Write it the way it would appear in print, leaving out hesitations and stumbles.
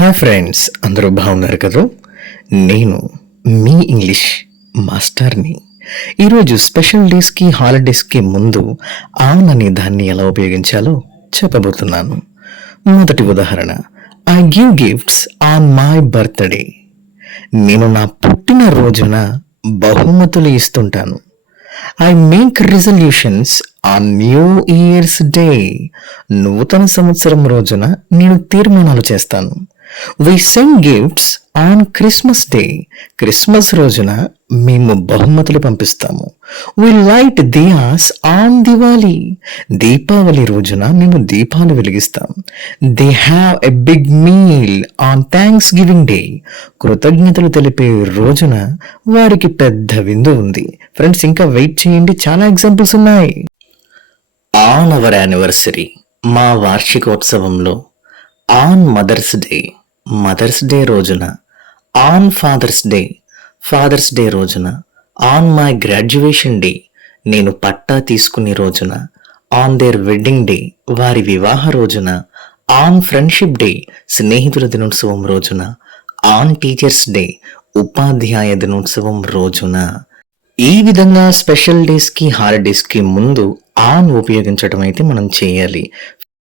Hi friends, అందరూ బాగున్నారు కదా? నేను మీ ఇంగ్లీష్ మాస్టర్ని. ఈరోజు స్పెషల్ డేస్కి హాలిడేస్కి ముందు ఆన్ అనే దాన్ని ఎలా ఉపయోగించాలో చెప్పబోతున్నాను. మొదటి ఉదాహరణ, I give gifts on my birthday. నేను నా పుట్టిన రోజున బహుమతులు ఇస్తుంటాను. I make resolutions on new year's day. నూతన సంవత్సరం రోజున నేను తీర్మానాలు చేస్తాను. We send gifts on Christmas day. Christmas రోజున మేము బహుమతులు పంపిస్తాము. We light diyas on Diwali. దీపావళి రోజున మేము దీపాలు వెలిగిస్తాం. They have a big meal on thanksgiving day. కృతజ్ఞతలు తెలిపే రోజున వారికి పెద్ద విందు ఉంది. ఫ్రెండ్స్, ఇంకా వెయిట్ చేయండి, చాలా ఎగ్జాంపుల్స్ ఉన్నాయి. ఆన్ అవర్ యానివర్సరీ, మా వార్షికోత్సవంలో. On mother's day, mother's day రోజున. On father's day, father's day రోజున. ఆన్ మై గ్రాడ్యుయేషన్ డే, నేను పట్టా తీసుకునే రోజున. ఆన్ దేర్ వెడ్డింగ్ డే, వారి వివాహ రోజున. ఆన్ ఫ్రెండ్షిప్ డే, స్నేహితుల దినోత్సవం రోజున. ఆన్ టీచర్స్ డే, ఉపాధ్యాయ దినోత్సవం రోజున. ఈ విధంగా స్పెషల్ డేస్కి హాలిడేస్కి ముందు ఆన్ ఉపయోగించడం అయితే మనం చేయాలి.